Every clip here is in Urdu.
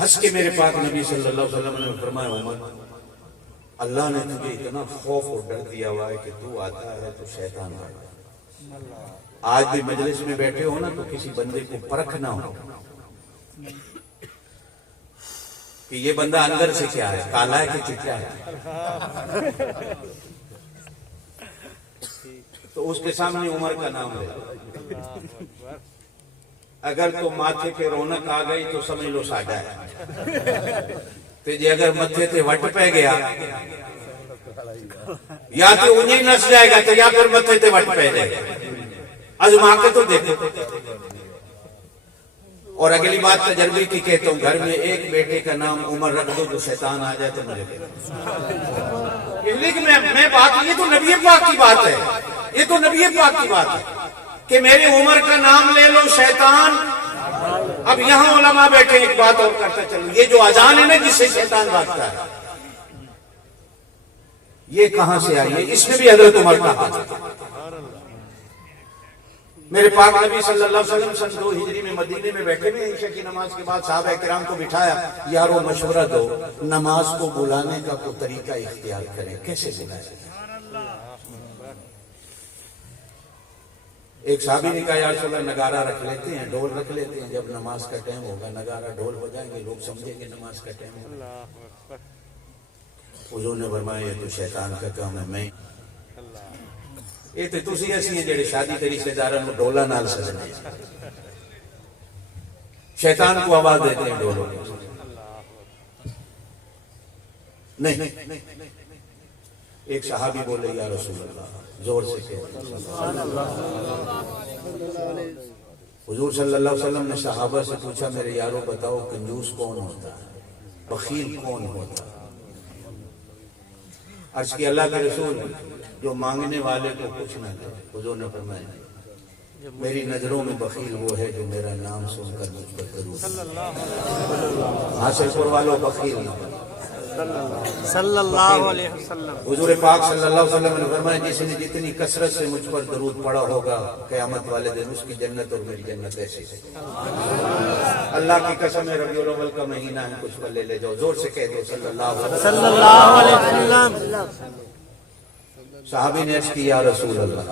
ہنس کے میرے پاک نبی صلی اللہ علیہ وسلم نے فرمایا عمر اللہ نے تجھے اتنا خوف اور ڈر دیا ہوا ہے کہ تو آتا ہے تو شیطان آتا ہے۔ آج بھی مجلس میں بیٹھے ہو نا تو کسی بندے کو پرکھنا ہو کہ یہ بندہ اندر سے کیا ہے، کالا ہے کہ چٹا ہے، تو اس کے سامنے عمر کا نام لے۔ اگر تو ماتھے پہ رونق آ گئی تو سمجھ لو ساڈا ہے، تے جی اگر متھے تے وٹ پہ گیا یا تو انہیں نس جائے گا تو یا پھر متھے تے وٹ پہ جائے گا۔ آزما کے تو دیکھو۔ اور اگلی بات تجربے کی کہتا ہوں، گھر میں ایک بیٹے کا نام عمر رکھ دو جو شیطان آ جائے تو مجھے کہتا اس لیے کہ میں بات، یہ تو نبی پاک کی بات ہے، یہ تو نبی پاک کی بات ہے کہ میرے عمر کا نام لے لو شیطان۔ اب یہاں علماء بیٹھے، ایک بات اور کرتا چلو، یہ جو اذان ہے نا جس سے شیطان بھاگتا ہے، یہ کہاں سے آئی ہے؟ اس میں بھی حضرت عمر کا ہاتھ ہے۔ میرے پاک نبی صلی اللہ علیہ وسلم سن 2 ہجری میں مدینے میں بیٹھے ہوئے، عشاء کی نماز کے بعد صحابہ کرام کو بٹھایا، یارو مشورہ دو، نماز کو بلانے کا کوئی طریقہ اختیار کریں، کیسے بلائیں؟ ایک صحابی نے کہا یا رسول اللہ نگارہ رکھ لیتے ہیں، ڈھول رکھ لیتے ہیں، جب نماز کا ٹائم ہوگا نگارہ ڈھول بجائیں گے، لوگ سمجھیں گے نماز کا ٹائم ہوگا۔ حضور نے فرمایا یہ تو شیطان کا کام ہے، میں یہ تو تسی ایسی ہیں جڑے شادی کے رشتے داروں کو ڈولا نال سجنے، شیطان کو آواز دیتے ہیں ڈولوں کو۔ نہیں، ایک صحابی بولے یا رسول اللہ، زور سے کہتے حضور صلی اللہ علیہ وسلم نے صحابہ سے پوچھا میرے یارو بتاؤ کنجوس کون ہوتا ہے، بخیل کون ہوتا ہے؟ عرض کی اللہ کے رسول جو مانگنے والے کو کچھ نہ دے۔ حضور نے فرمایا میری نظروں میں بخیل وہ ہے جو میرا نام سن کر مجھ پر درود حاصل کر والوں بخیل نہ بنے۔ صلی اللہ علیہ وسلم حضور پاک صلی اللہ علیہ وسلم نے فرمایا جس نے جتنی کثرت سے مجھ پر درود پڑا ہوگا قیامت والے دن اس کی جنت اور میری جنت ایسی ہے۔ اللہ کی قسم ہے ربیع الاول کا مہینہ ہے، کچھ پل لے جاؤ، زور سے کہہ دو صلی اللہ علیہ وسلم۔ صلی اللہ علیہ وسلم۔ صحابی نے عرض کی یا رسول اللہ،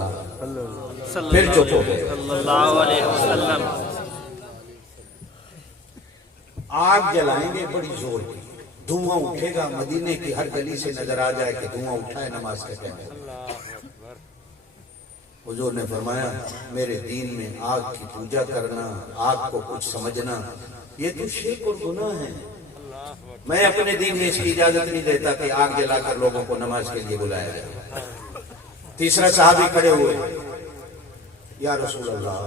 پھر چپ ہو گئے۔ صلی اللہ علیہ وسلم۔ آگ جلائیں گے بڑی زور کی، دھواں اٹھے گا، مدینے کی ہر گلی سے نظر آ جائے کہ دھواں اٹھا ہے، نماز کا ٹائم ہے۔ حضور نے فرمایا میرے دین میں آگ کی پوجا کرنا، آگ کو کچھ سمجھنا، یہ تو شرک اور گناہ ہے۔ میں اپنے دین میں اس کی اجازت نہیں دیتا کہ آگ جلا کر لوگوں کو نماز کے لیے بلایا جائے۔ تیسرا صحابی کھڑے ہوئے، یا رسول اللہ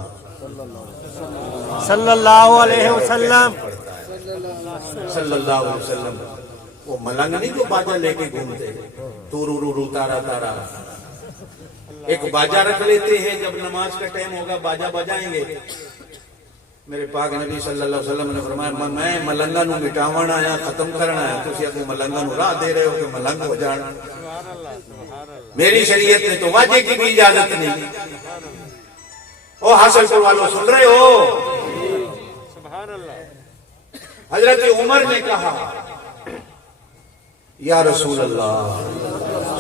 صلی اللہ علیہ وسلم۔ صلی اللہ علیہ وسلم وہ ملنگ نہیں جو باجا لے کے گھومتے، تو رو رو رو تارا تارا، ایک باجا رکھ لیتے ہیں، جب نماز کا ٹائم ہوگا باجا بجائیں گے۔ میرے پاک نبی صلی اللہ علیہ وسلم نے فرمایا میں ملنگا نو مٹاون آیا، ختم کرنا ہے، تسی اپنے ملنگا نو راہ دے رہے ہو کہ ملنگ ہو جان۔ میری شریعت نے تو واجے کی بھی اجازت نہیں۔ او حاصل کر والو سن رہے ہو؟ حضرت عمر نے کہا یا رسول اللہ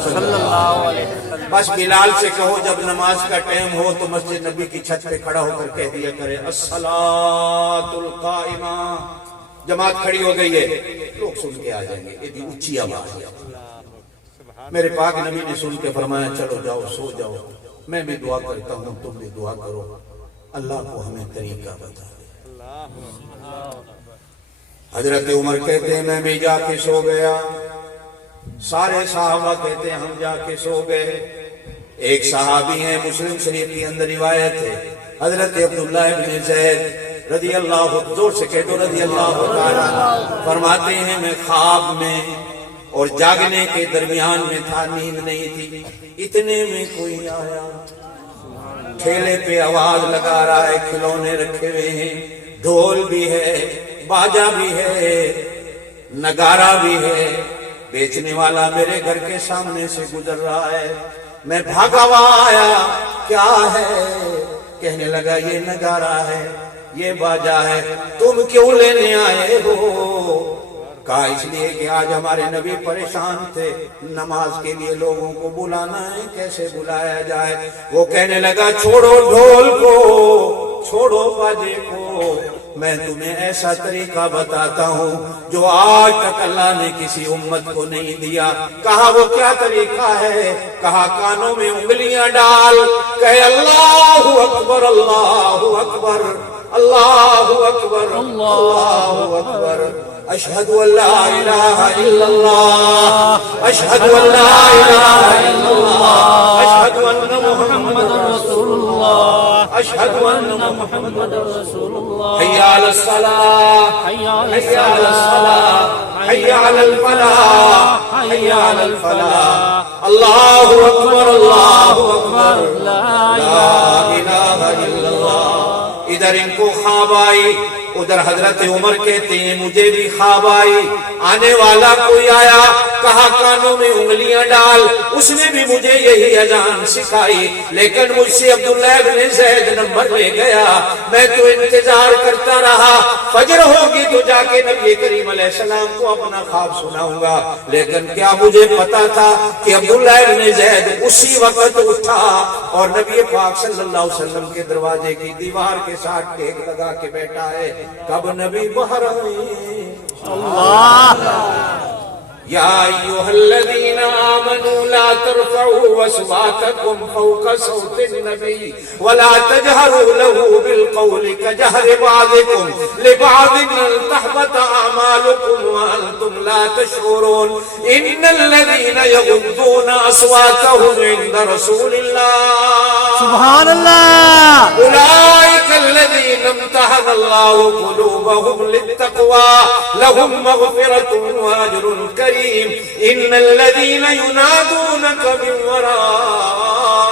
صلی اللہ علیہ وسلم۔ بس بلال سے کہو جب نماز کا ٹائم ہو تو مسجد نبی کی چھت پہ کھڑا ہو کر کہہ دیا کرے الصلاۃ القائمہ، جماعت کھڑی ہو گئی ہے، لوگ سن کے آ جائیں گے، یہ بھی اونچی آواز ہے۔ میرے پاک نبی نے سن کے فرمایا چلو جاؤ سو جاؤ، میں بھی دعا کرتا ہوں تم بھی دعا کرو، اللہ کو ہمیں طریقہ بتا دے۔ حضرت عمر کہتے ہیں میں بھی جا کے سو گیا، سارے صحابہ کہتے ہیں ہم جا کے سو گئے۔ ایک صحابی ہیں مسلم شریف کی اندر روایت ہے، حضرت عبداللہ ابن زید رضی اللہ، زور سے کہہ دو رضی اللہ تعالیٰ، فرماتے ہیں میں خواب میں اور جاگنے کے درمیان میں تھا، نیند نہیں تھی، اتنے میں کوئی آیا، ٹھیلے پہ آواز لگا رہا ہے، کھلونے رکھے ہوئے ہیں، ڈھول بھی ہے، باجا بھی ہے، نگارہ بھی ہے، بیچنے والا میرے گھر کے سامنے سے گزر رہا ہے، میں بھاگا ہوا آیا، کیا ہے؟ کہنے لگا یہ نگارہ ہے، یہ باجا ہے، تم کیوں لینے آئے ہو؟ کہا اس لیے کہ آج ہمارے نبی پریشان تھے، نماز کے لیے لوگوں کو بلانا ہے، کیسے بلایا جائے؟ وہ کہنے لگا چھوڑو ڈھول کو، چھوڑو باجے کو، میں تمہیں ایسا طریقہ بتاتا ہوں جو آج تک اللہ نے کسی امت کو نہیں دیا۔ کہا وہ کیا طریقہ ہے؟ کہا کانوں میں انگلیاں ڈال، کہے اللہ اکبر اللہ اکبر اللہ اکبر اللہ اکبر، اشہد ان لا الہ الا اللہ، اشہد ان لا الہ الا اللہ، اشہد ان محمد رسول اللہ، اشہد ان محمد رسول اللہ، حی علی الصلاۃ، حی علی الصلاۃ، حی علی الفلاح، حی علی الفلاح، اللہ اکبر اللہ اکبر، لا الہ الا اللہ۔ ادھر ان کو خواب آئی، ادھر حضرت عمر کہتے ہیں مجھے بھی خواب آئی، آنے والا کوئی آیا، کہا کانوں میں انگلیاں ڈال، اس نے بھی مجھے یہی اذان سکھائی، لیکن مجھ سے عبداللہ بن زید نمبر لے گیا، میں تو انتظار کرتا رہا، فجر ہوگی تو جا کے نبی کریم علیہ السلام کو اپنا خواب سناؤں گا، لیکن کیا مجھے پتا تھا کہ عبداللہ بن زید اسی وقت اٹھا اور نبی پاک صلی اللہ علیہ وسلم کے دروازے کی دیوار کے ساتھ ٹیک لگا کے بیٹھا ہے۔ کب نبی باہر آئے، یا ایھا الذین آمنوا لا ترفعوا اصواتکم فوق صوت النبی ولا تجہروا له بالقول کجہر بعضکم لبعض ان تحبط اعمالکم وانتم لا تشعرون ان الذین یغضون اصواتهم عند رسول اللہ سبحان اللہ، اولئک الذین امتحن اللہ قلوبهم للتقوى لهم مغفرۃ واجر کریم ان الذین ینادونک من وراء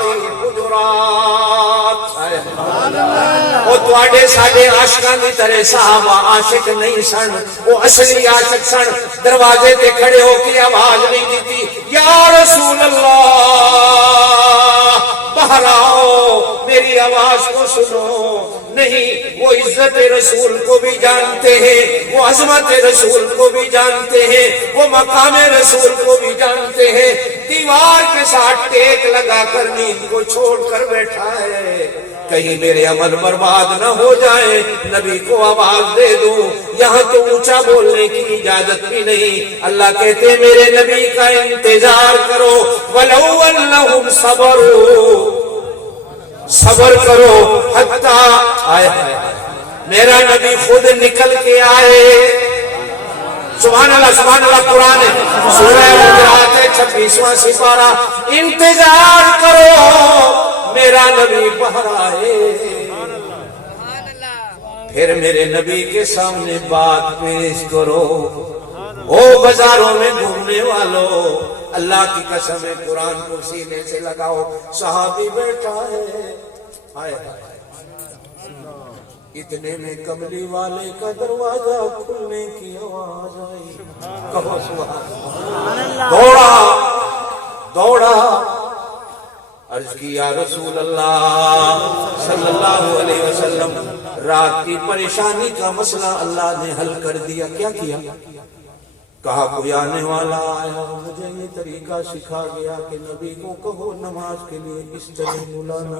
الحجرات۔ وہ تواڈے ساڈے عاشقاں دی طرح صحابہ عاشق نہیں سن، وہ اصلی عاشق سن، دروازے تے کھڑے ہو کے آواز نہیں دیتی یا رسول اللہ باہر آؤ میری آواز کو سنو، نہیں، وہ عزت رسول کو بھی جانتے ہیں، وہ عظمت رسول کو بھی جانتے ہیں، وہ مقام رسول کو بھی جانتے ہیں، دیوار کے ساتھ ٹیک لگا کر نیند کو چھوڑ کر بیٹھا ہے، کہیں میرے عمل برباد نہ ہو جائے، نبی کو آواز دے دوں، یہاں تو اونچا بولنے کی اجازت بھی نہیں۔ اللہ کہتے میرے نبی کا انتظار کرو، وَلَوْ أَنَّهُمْ صَبَرُوا، صبر کرو حتیٰ آئے، میرا نبی خود نکل کے آئے، سبحان اللہ قرآن ہے، سورہ حجرات ہے 26واں سپارہ، انتظار کرو میرا نبی باہر آئے، پھر میرے نبی کے سامنے بات پیش کرو۔ او بازاروں میں گھومنے والوں، اللہ کی قسم ہے قرآن کو سینے سے لگاؤ، صحابی بیٹھا ہے، آئے اتنے میں کملی والے کا دروازہ کھلنے کی آواز آئی، کہو سبحان اللہ، دوڑا عرض کی یا رسول اللہ صلی اللہ علیہ وسلم، رات کی پریشانی کا مسئلہ اللہ نے حل کر دیا۔ کیا کیا؟ کہا کوئی آنے والا آیا، مجھے یہ طریقہ سکھا گیا کہ نبی کو کہو نماز کے لیے اس طرح بلانا۔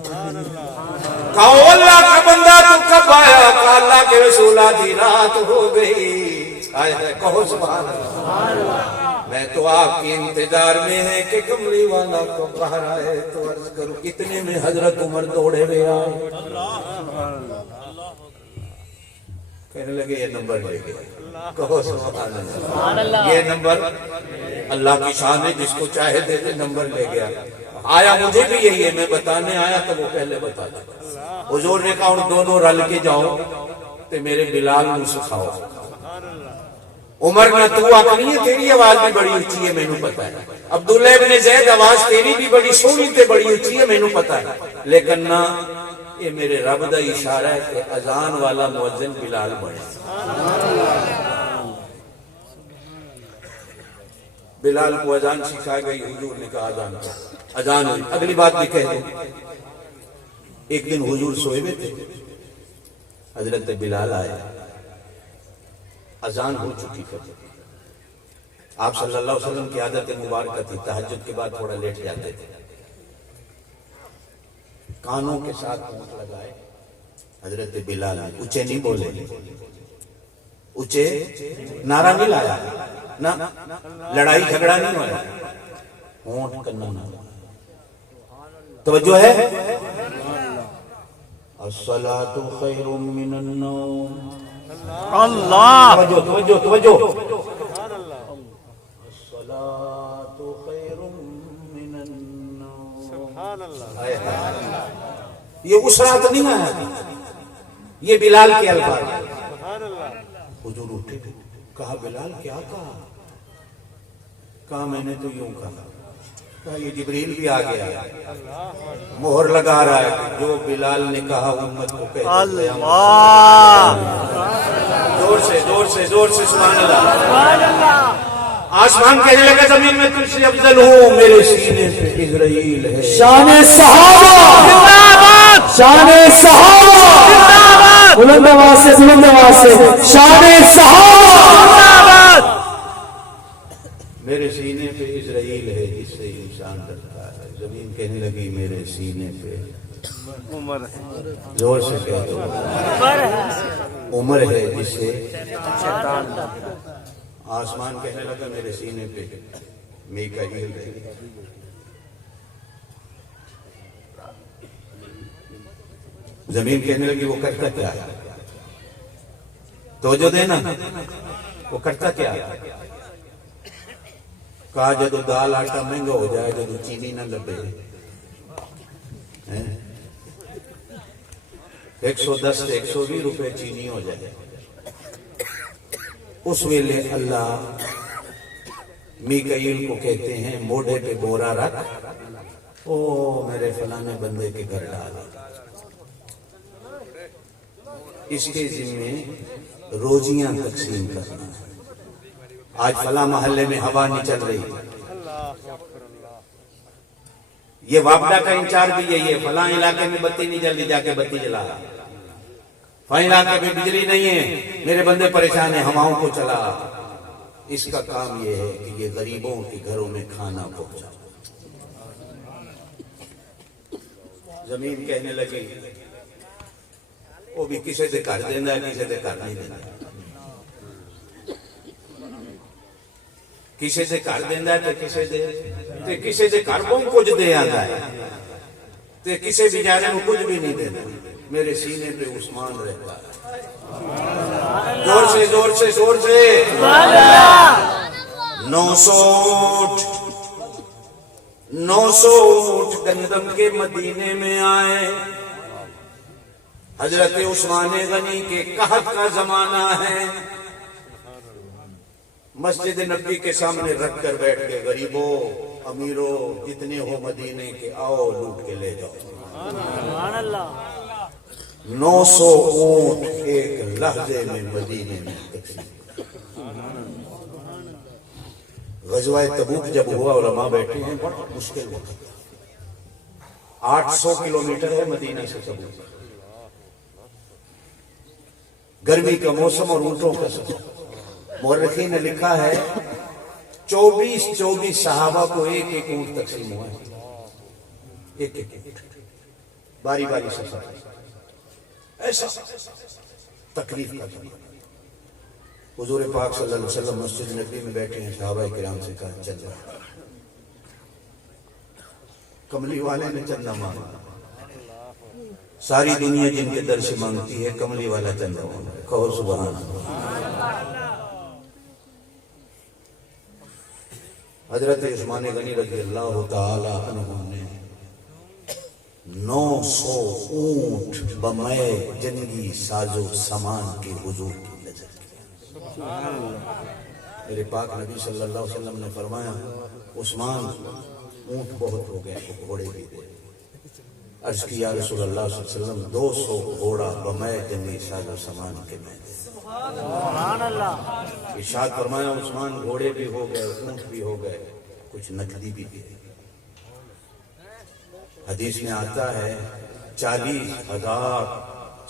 کہو اللہ کا بندہ تو کب آیا؟ کہا اللہ کے رسول آدھی رات ہو گئی، آئے کہو سبحان اللہ، میں تو آپ کے انتظار میں ہے کہ کملی والا کو باہر آئے تو عرض کروں۔ اتنے میں حضرت عمر دوڑے ہوئے آئے، کہنے لگے یہ نمبر لے گئے، کہو سبحان اللہ، یہ نمبر اللہ کی شان ہے، جس کو چاہے دے دے، نمبر لے گیا۔ آیا مجھے بھی یہی ہے، میں بتانے آیا تو وہ پہلے بتا دیا۔ حضور نے کہا ان دونوں رل کے جاؤ تو میرے بلال کو سکھاؤ۔ عمر نہ تو اپنی ہے، تیری آواز بھی بڑی اونچی ہے، مینوں پتا ہے۔ عبداللہ ابن زید آواز تیری بھی بڑی سونی تے بڑی اونچی ہے، مینوں پتا ہے، لیکن نہ یہ میرے رب دا اشارہ ہے کہ اذان والا مؤذن بلال بنے۔ بلال کو اذان سکھائی گئی، حضور نے کہا اذان کرو، اذان ہوئی۔ اگلی بات بھی کہہ دوں، ایک دن حضور سوئے ہوئے تھے، حضرت بلال آئے، اذان ہو چکی تھی. آپ صلی اللہ علیہ وسلم کی عادت مبارکہ تھی، تہجد کے بعد تھوڑا لیٹ جاتے تھے. کانوں کے ساتھ ہونٹ لگائے حضرت بلال نے، اونچے نہیں بولے، اونچے نعرہ نہیں لایا، نہ لڑائی جھگڑا نہیں ہوا، ہونٹ کرنا نہ. توجہ ہے؟ الصلاۃ خیر من النوم. اللہ توجہ توجہ توجہ. الصلاۃ خیر من النوم. سبحان اللہ. یہ اس رات نہیں آیا تھا، یہ بلال کے الفاظ. حضور اٹھے، کہا بلال کیا کہا؟ کہا میں نے تو یوں کہا. کہا یہ جبریل بھی آ گیا، مہر لگا رہا ہے کہ جو بلال نے کہا امت کو کہہ دو. اللہ زور سے زور سے زور سے سبحان اللہ. آسمان کہنے لگا زمین میں تجھ سے افضل ہوں، میرے سینے پہ اسرائیل ہے. شان صحابہ، شان صحابہ، بلند آواز سے بلند آواز سے شان صحابہ. میرے سینے پہ اسرائیل ہے جس سے انسان ڈرتا ہے. زمین کہنے لگی میرے سینے پہ عمر، زور سے کہہ دو عمر ہے جس سے. آسمان کہنے لگا میرے سینے پہ میکائیل ہے. زمین کہنے لگی وہ کرتا کیا ہے؟ توجہ دینا، وہ کرتا کیا ہے؟ کہا جدو دال آٹا مہنگا ہو جائے، جدو چینی نہ لبے، 110 سے 120 روپے چینی ہو جائے، اس ویلے اللہ میکائیل کو کہتے ہیں موڑے پہ بورا رکھ، او میرے فلانے بندے کے گھر ڈال. اس کے ذمے روزیاں تقسیم کرنا. آج فلاں محلے میں ہوا نہیں چل رہی، یہ وابڈا کا انچارج بھی یہی ہے. فلاں علاقے میں بتی نہیں جل رہی، جا کے بتی جلا. فلاں علاقے میں بجلی نہیں ہے، میرے بندے پریشان ہیں، ہواؤں کو چلا. اس کا کام یہ ہے کہ یہ غریبوں کے گھروں میں کھانا پہنچا. زمین کہنے لگی وہ بھی کسی سے کر دینا ہے، کسی سے کر نہیں دینا. کسی سے کر دینا ہے تو کسی سے کر کو کچھ دے آتا ہے، تو کسی بیچارے کو کچھ بھی نہیں دینا. میرے سینے پہ عثمان رہتا ہے. زور سے زور سے زور سے. 900 اونٹ گندم کے مدینے میں آئے. حضرت عثمان غنی کے قحط کا زمانہ ہے. مسجد نبی کے سامنے رکھ کر بیٹھ کے غریبوں امیروں جتنے ہو مدینے کے آؤ لوٹ کے لے جاؤ. 900 اونٹ ایک لحظے میں مدینے میں تقسیم. غزوہ تبوک جب ہوا، علماء بیٹھے ہیں، بڑا مشکل وقت تھا. 800 کلومیٹر ہے مدینہ سے تبوک. گرمی کا موسم اور اونٹوں کا سفر. مورخین نے لکھا ہے 24 صحابہ کو ایک ایک اونٹ تقسیم ہوا ہے. ایک ایک باری باری سفر. ایسا تکلیف کا زمانہ. حضور پاک صلی اللہ علیہ وسلم مسجد نبی میں بیٹھے ہیں، صحابہ کرام سے کہا چل رہا. کملی والے نے چندہ مانگا. ساری دنیا جن کے در سے مانگتی ہے، کملی والا چندہ مانگا. کہو سبحان اللہ. حضرت عثمان غنی رضی اللہ تعالی عنہ نے 900 اونٹ بمائے جنگی ساز و سامان کے حضور کی نظر کیا. میرے پاک نبی صلی اللہ علیہ وسلم نے فرمایا عثمان اونٹ بہت ہو گئے تو گھوڑے بھی دے. عرض کیا رسول اللہ صلی اللہ علیہ وسلم 200 گھوڑا بمائے جنگی ساز و سامان کے میں دے. ارشاد فرمایا عثمان گھوڑے بھی ہو گئے، اونٹ بھی ہو گئے، کچھ نقدی بھی دی. حدیث میں آتا ہے 40,000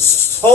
100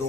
2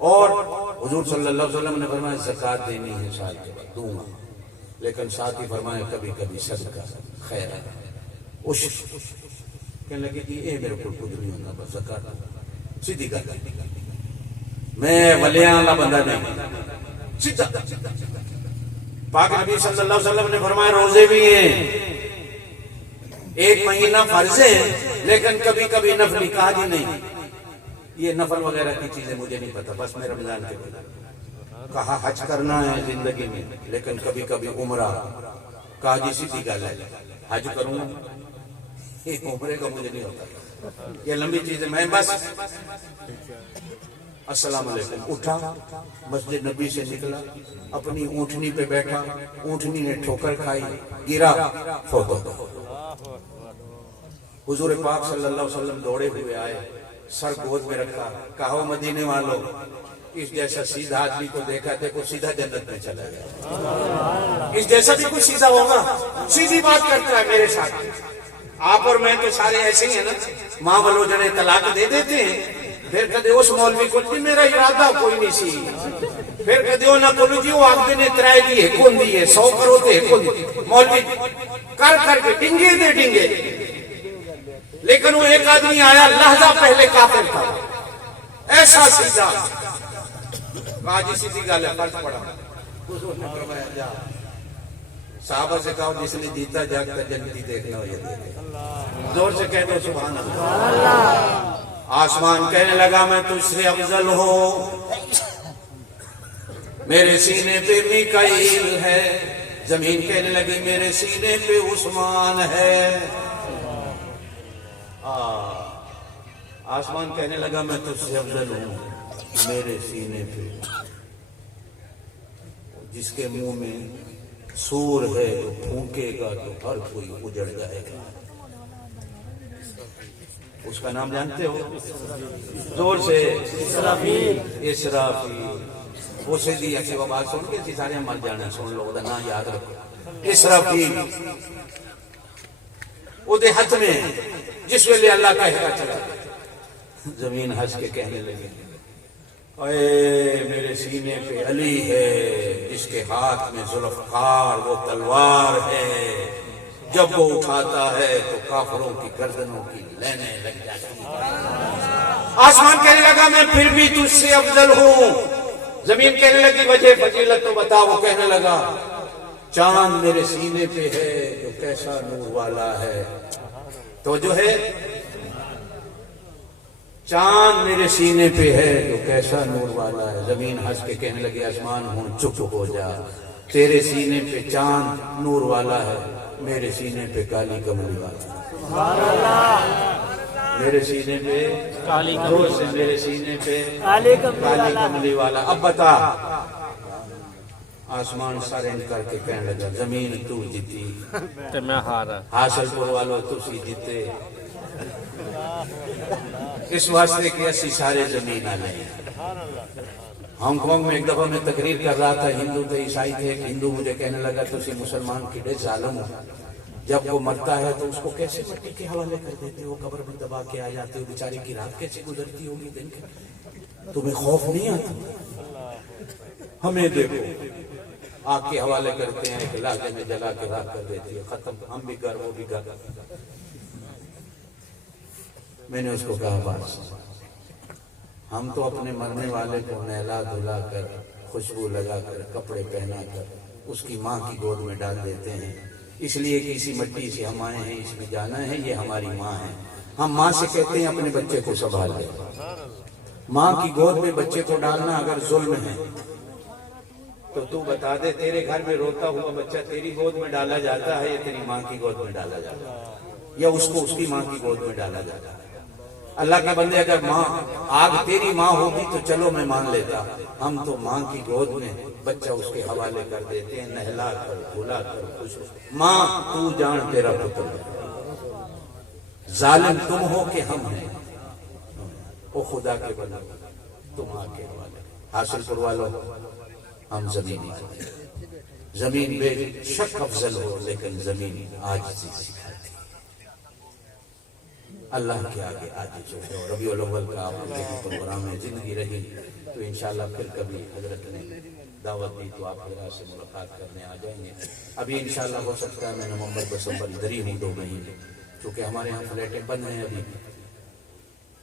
اور حضور صلی اللہ علیہ وسلم نے فرمایا زکات دینی ہے سال کے بعد دوں گا، لیکن ساتھ ہی فرمایا کبھی کبھی صدقہ خیر ہے کہنے لگے کہ اے میرے کو کچھ نہیں ہوتا بس زکات سیدھی گل میں ولیاں والا بندہ نہیں سیدھا پاک نبی صلی اللہ علیہ وسلم نے فرمایا روزے بھی ہیں 1 مہینہ فرض ہے لیکن کبھی کبھی نفلی کہا جی نہیں یہ نفل وغیرہ کی چیزیں مجھے نہیں پتا بس میں رمضان کے بعد کہا حج کرنا ہے زندگی میں لیکن کبھی کبھی عمرہ کہا جی سیدھی گل ہے حج کروں یہ عمرے کا مجھے نہیں ہوتا یہ لمبی چیزیں میں بس السلام علیکم اٹھا مسجد نبی سے نکلا اپنی اونٹنی پہ بیٹھا اونٹنی نے ٹھوکر کھائی گرا فوت ہو گیا حضور پاک صلی اللہ علیہ وسلم دوڑے ہوئے آئے سر گود میں رکھا کہا مدینے والوں اس جیسا سیدھا آدمی کو دیکھا تھے کو سیدھا جنت میں چلا گیا اس جیسا بھی کوئی سیدھا ہوگا سیدھی بات کرتا ہے میرے ساتھ آپ اور میں تو سارے ایسے ہی ہیں نا ماں والو جنے طلاق دے دیتے ہیں پھر کدے اس مولوی کو جی میرا ارادہ کوئی نہیں سی پھر کدے وہ نہ بولو جی وہ آپ نے ترائے دیے کون دیے 100 کرو دے کون مولوی کر کر کے ڈنگے دے ڈنگے لیکن وہ ایک آدمی آیا لہجہ پہلے کافر تھا ایسا سیدھا کہا جی سیدھی گل ہے فرض پڑا حضور نے فرمایا جا صحابہ سے کہو جس نے جیتا جاگتا جنتی دیکھنا ہو یہ دیکھے زور سے کہہ دو سبحان اللہ آسمان کہنے لگا میں تجھ سے افضل ہوں میرے سینے پہ میکائیل ہے زمین کہنے لگی میرے سینے پہ عثمان ہے آسمان کہنے لگا میں تجھ سے افضل ہوں میرے سینے پہ جس کے منہ میں سور ہے تو پھونکے گا تو ہر کوئی اجڑ جائے گا اس کا نام جانتے ہو زور سے اسرافیل وہ سیدھی ایسی آواز سن کے سارے مر جانا سن لو دا نام یاد رکھو اسرافیل وہ دے ہاتھ میں جس ویلے اللہ کہے گا چلا زمین ہنس کے کہنے لگے اے میرے سینے پہ علی ہے جس کے ہاتھ میں ذوالفقار وہ تلوار ہے جب وہ اٹھاتا ہے تو کافروں کی گردنوں کی لینے لگ جاتی ہیں آسمان کہنے لگا میں پھر بھی تجھ سے افضل ہوں زمین کہنے لگی وجہ فضیلت تو بتا وہ کہنے لگا چاند میرے سینے پہ ہے جو کیسا نور والا ہے تو جو ہے چاند میرے سینے پہ ہے جو کیسا نور والا ہے زمین ہنس کے کہنے لگے آسمان ہوں چپ ہو جا تیرے سینے پہ چاند نور والا ہے میرے سینے پہ کالی کملی والا میرے سینے پہ کالی کملی میرے سینے پہ کالی کملی والا اب بتا آسمان سارے کر کے کہنے لگا زمین تو جیتی تو میں ہارا حاصل پور والوں تسی جیتے اس واسطے کہ اسی سارے زمین آلے ہانگ کانگ میں ایک دفعہ میں تقریر کر رہا تھا ہندو تھے عیسائی تھے ایک ہندو مجھے کہنے لگا تسی مسلمان کھڑے ظالم ہو جب وہ مرتا ہے تو اس کو کیسے مٹی کے حوالے کر دیتے ہو قبر میں دبا کے آ جاتے ہو بیچارے کی رات کیسے گزرتی ہوگی دن کے تمہیں خوف نہیں آتا ہمیں دیکھو آگ کے حوالے کرتے ہیں ایک علاقے میں جلا کے راکھ کر دیتی ہے ختم ہم بھی کر وہ بھی کر میں نے اس کو کہا بات ہم تو اپنے مرنے والے کو نہلا دھلا کر خوشبو لگا کر کپڑے پہنا کر اس کی ماں کی گود میں ڈال دیتے ہیں اس لیے کہ اسی مٹی سے ہم آئے ہیں اس میں جانا ہے یہ ہماری ماں ہے ہم ماں سے کہتے ہیں اپنے بچے کو سنبھال لے ماں کی گود میں بچے کو ڈالنا اگر ظلم ہے تو بتا دے تیرے گھر میں روتا ہوا بچہ تیری گود میں ڈالا جاتا ہے یا تیری ماں کی گود میں ڈالا جاتا ہے یا اس کو اس کی ماں کی گود میں ڈالا جاتا ہے اللہ کے بندے اگر ماں آگ تیری ماں ہوگی تو چلو میں مان لیتا ہم تو ماں کی گود میں بچہ اس کے حوالے کر دیتے ہیں نہلا کر دھلا کر خوش ماں تو جان تیرا پتر ظالم تم ہو کہ ہم ہیں او خدا کے بندے تم آگ کے حوالے حاصل کروا لو ہم زمین زمین بے شک افضل ہو لیکن زمین آج سکھاتی اللہ کے آگے عاجز ہو گئے. اور ربیع الاول کا آپ کے پروگرام میں زندگی رہی تو انشاءاللہ پھر کبھی حضرت نے دعوت دی تو آپ حضرات سے ملاقات کرنے آ جائیں گے. ابھی انشاءاللہ ہو سکتا ہے میں نومبر دسمبر ادھر ہی ہوں 2 مہینے، کیونکہ ہمارے یہاں فلیٹیں بند ہیں. ابھی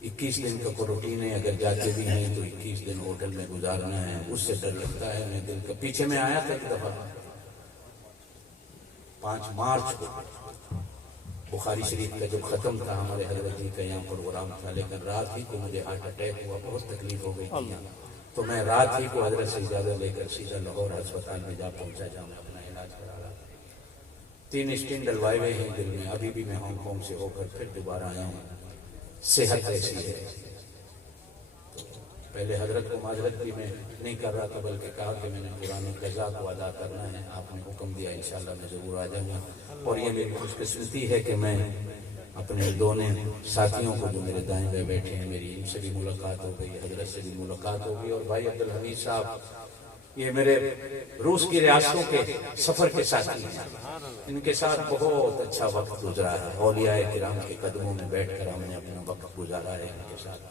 21 دن کا کوروٹین ہے، اگر جاتے بھی ہیں تو 21 دن ہوٹل میں گزارنا ہے. اس سے ڈر لگتا ہے. میں دل کا پیچھے میں آیا تھا ایک دفعہ 5 مارچ کو بخاری شریف کا جب ختم تھا، ہمارے حضرت جی کا یہاں پروگرام تھا، لیکن رات ہی کو مجھے ہارٹ اٹیک ہوا، بہت تکلیف ہو گئی تھی یہاں. تو میں رات ہی کو حضرت سے اجازت لے کر سیدھا لاہور ہسپتال میں جا پہنچا جہاں میں اپنا علاج کرا رہا تھا. 3 اسٹنٹ ڈلوائے ہوئے ہیں دل میں. ابھی بھی میں ہانگ کانگ سے ہو کر پھر دوبارہ آیا ہوں. صحت ایسی ہے. پہلے حضرت کو معذرت بھی میں نہیں کر رہا تھا، بلکہ کہا کہ میں نے پرانے قضا کو ادا کرنا ہے. آپ نے حکم دیا، انشاءاللہ میں ضرور آ جاؤں گا. اور یہ میری خوش قسمتی ہے کہ میں اپنے دونوں ساتھیوں کو جو میرے دائیں بائیں بیٹھے ہیں، میری ان سے بھی ملاقات ہو گئی، حضرت سے بھی ملاقات ہو گئی. اور بھائی عبدالحمید صاحب یہ میرے روس کی ریاستوں کے سفر کے ساتھی ہیں. ان کے ساتھ بہت اچھا وقت گزرا ہے. اولیاء کرام کے قدموں میں بیٹھ کر ہم نے اپنا وقت گزارا ہے ان کے ساتھ.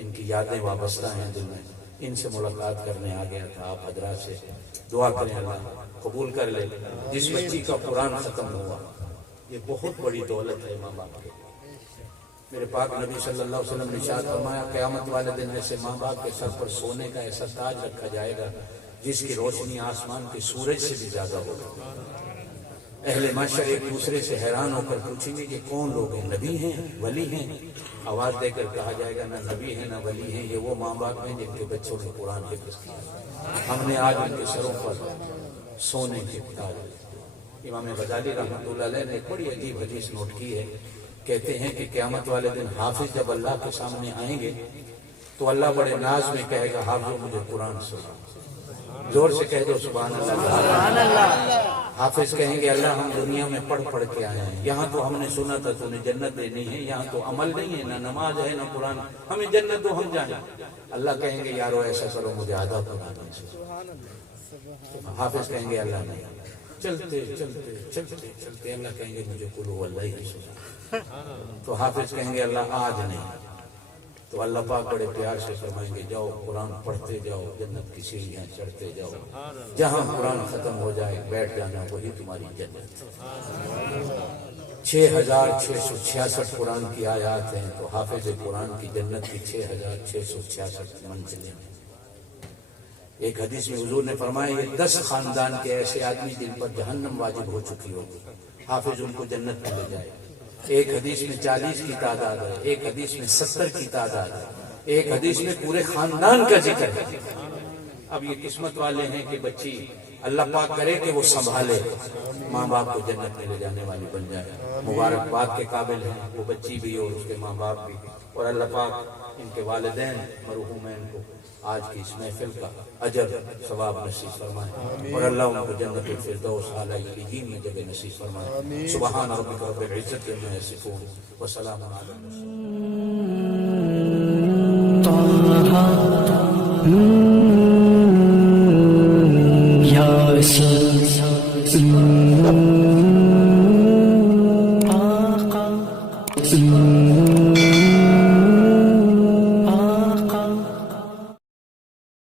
ان کی یادیں وابستہ ہیں دل میں. ان سے ملاقات کرنے آ گیا تھا. آپ حضرات سے دعا کریں اللہ قبول کر لے. جس بچی کا قرآن ختم ہوا یہ بہت بڑی دولت ہے ماں باپ کے. میرے پاک نبی صلی اللہ علیہ وسلم نے ارشاد فرمایا قیامت والے دن میں سے ماں باپ کے سر پر سونے کا ایسا تاج رکھا جائے گا جس کی روشنی آسمان کے سورج سے بھی زیادہ ہوگی. اہل محشر ایک دوسرے سے حیران ہو کر پوچھیں گے کہ کون لوگ ہیں، نبی ہیں، ولی ہیں؟ آواز دے کر کہا جائے گا نہ نبی ہیں نہ ولی ہیں، یہ وہ ماں باپ ہیں جن کے بچوں نے قرآن حفظ کیا. ہم نے آج ان کے سروں پر سونے کے تاج. امام غزالی رحمۃ اللہ علیہ نے ایک بڑی عجیب حدیث نوٹ کی ہے. کہتے ہیں کہ قیامت والے دن حافظ جب اللہ کے سامنے آئیں گے تو اللہ بڑے ناز میں کہے گا حافظ مجھے قرآن سنا. زور سے کہہ دو سبحان اللہ. حافظ کہیں گے اللہ ہم دنیا میں پڑھ پڑھ کے آئے ہیں، یہاں تو ہم نے سنا تھا تو نے جنت دینی ہے، یہاں تو عمل نہیں ہے، نہ نماز ہے نہ قرآن، ہمیں جنت دو ہم جائیں. اللہ کہیں گے یارو ایسا کرو مجھے آدھا قرآن سنا. حافظ کہیں گے اللہ نہیں. چلتے چلتے چلتے چلتے اللہ کہیں گے مجھے قل هو اللہ ہی سنا. تو حافظ کہیں گے اللہ آج نہیں. تو اللہ پاک بڑے پیار سے فرمائیں گے جاؤ قرآن پڑھتے جاؤ، جنت کی سیڑھیاں چڑھتے جاؤ، جہاں قرآن ختم ہو جائے بیٹھ جانا وہی تمہاری جنت. 6666 قرآن کی آیات ہیں تو حافظ قرآن کی جنت کی 6666 منزلیں ہیں. ایک حدیث میں حضور نے فرمایا یہ 10 خاندان کے ایسے آدمی جن پر جہنم واجب ہو چکی ہوگی، حافظ ان کو جنت میں لے جائے. ایک حدیث میں 40 کی تعداد ہے، ایک حدیث میں 70 کی تعداد ہے، ایک حدیث میں پورے خاندان کا ذکر ہے. اب یہ قسمت والے ہیں کہ بچی اللہ پاک کرے کہ وہ سنبھالے، ماں باپ کو جنت میں لے جانے والی بن جائے. مبارکباد کے قابل ہیں وہ بچی بھی اور اس کے ماں باپ بھی. اور اللہ پاک ان کے والدین مرحومین کو آج کی اس محفل کا اجر ثواب نصیب فرمائے اور اللہ ان کو جنت الفردوس اعلی علیین میں جگہ نصیب فرمائے. سبحان ربک رب العزت عما یصفون وسلام علی المرسلین.